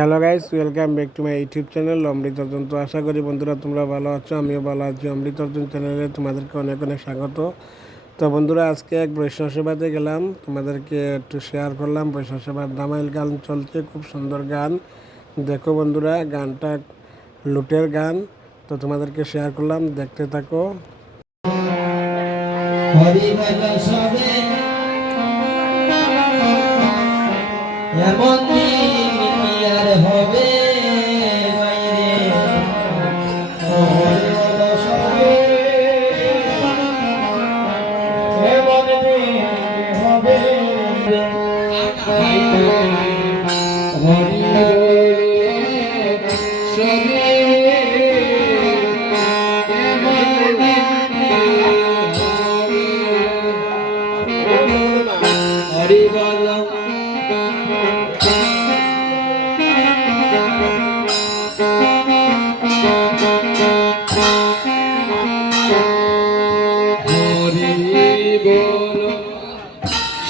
Hello guys, welcome back to my YouTube channel Amrit Arjan. তো আশা করি বন্ধুরা তোমরা ভালো আছো, আমিও ভালো আছি। অমৃত অর্জন চ্যানেলে তোমাদেরকে অনেক অনেক স্বাগত। তো বন্ধুরা, আজকে এক বৈষ্ণব সেবাতে গেলাম, তোমাদেরকে একটু শেয়ার করলাম। বৈষ্ণব সেবার দামাইল গান চলছে, খুব সুন্দর গান। দেখো বন্ধুরা, গানটা লুটের গান। তো তোমাদেরকে শেয়ার করলাম, দেখতে থাকো। এমন দিন কি আর হবে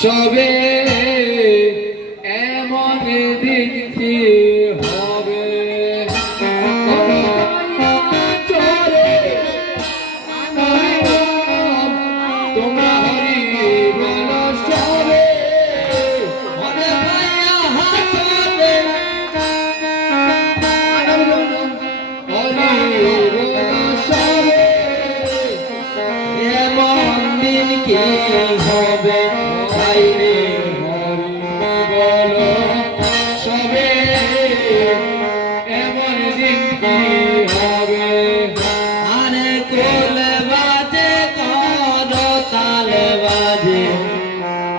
সবে এমন দিন কি হবে তোমরা হরি বল সবে মনে পাইয়া হাতে হরি বল সবে এমন দিন কি হবে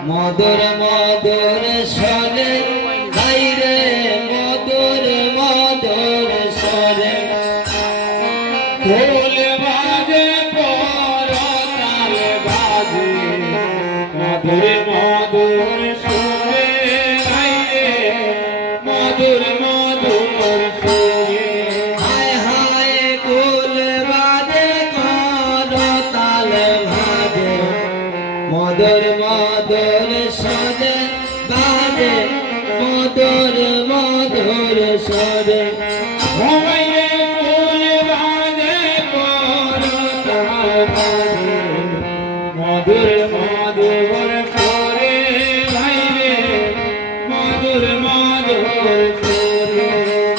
মধুর মধুর স্বরে গাইরে মধুর মধুর স্বরে ঢোল বাজে পর তাল বাজে মধুর মধুর স্বরে গাইরে মধুর মধুর স্বরে হায় হায় ঢোল বাজে পর তাল বাজে মধুর মধুর স্বরে বাজে মধুর মধুর স্বরে মধুর মধুর স্বরে ভাইরে মধুর মধুর স্বরে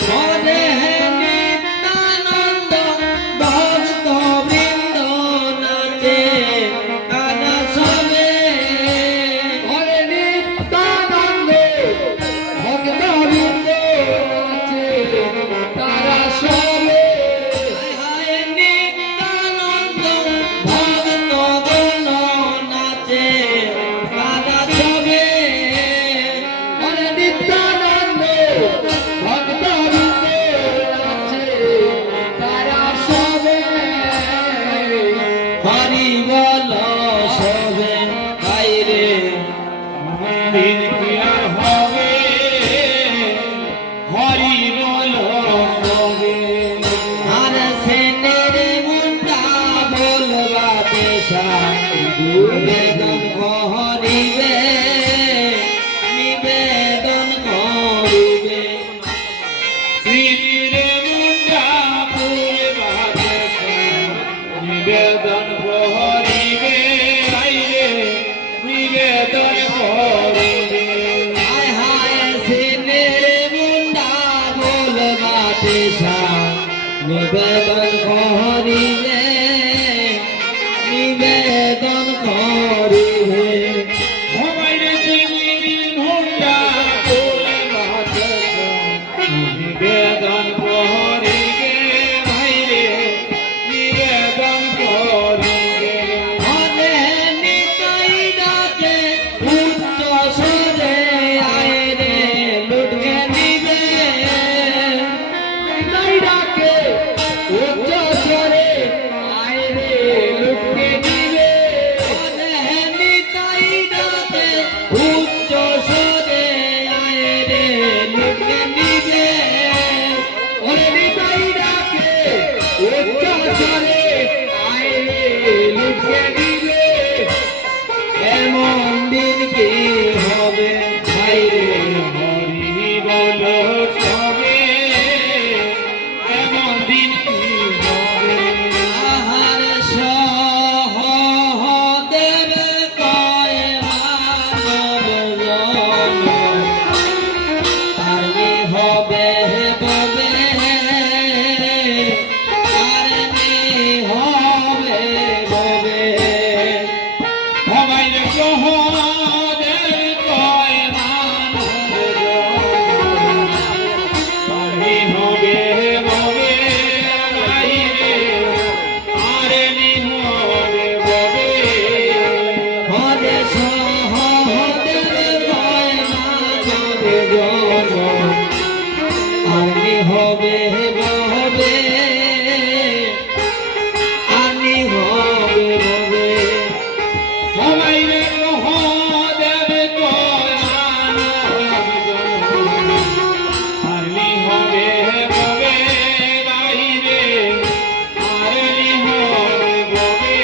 মনে নিত্যানন্দ ভক্ত বৃন্দ নাচে তারা সবে মনে নিত্যানন্দ ভক্ত বৃন্দ নাচে তারা সবে হরি বল সবে বাইরে দিন কি আর হবে হরি বল সবে আর সেনের মুন্ডা বলবা পেশা নিবেদন করিবে নিবেদন করিবে শ্রীর মুন্ডা বলবা পেশা নিবেদন করিবে আইরে নিবেদন করিবে হায় হায় সেনের মুন্ডা বলবা পেশা নিবেদন করিবে নিবেদন করিবে আমারে চিনির মুন্ডা বলবা পেশা নিবেদন করিবে ভাইরে নিবেদন করিবে মনে নিতাই ডাকে উচ্চ স্বরে আয় রে লুটকে নিবে নিতাই ডাকে উচ্চ স্বরে হবে হবে আনি হবে হবে সবাই রে মহাদেব করানো আনি হবে হবে বাইরে আনি হবে হবে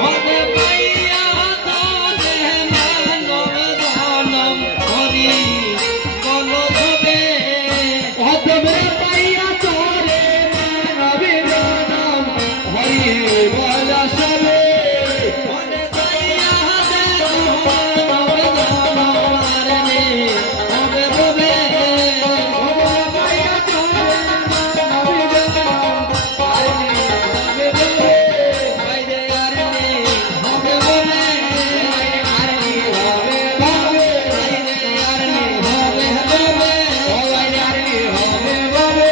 হবে পাইয়া তো দেহ মানব জনম হরি বল হবে হবে পাইয়া তোরে মানব জনম হরি বল সবে হবে পাইয়া মানব জনম হরি হবে হবে হবে পাইয়া তোরে মানব জনম হরি হবে হবে বাইরে আরনি হবে হবে আরনি হবে হবে বাইরে আরনি হবে হবে বাইরে আরনি হবে হবে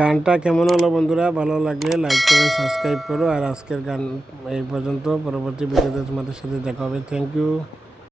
গানটা কেমন হলো বন্ধুরা? ভালো লাগলে লাইক করে সাবস্ক্রাইব করো। আর আজকের গান এই পর্যন্ত, পরবর্তী ভিডিওতে তোমাদের সাথে দেখা হবে। Thank you.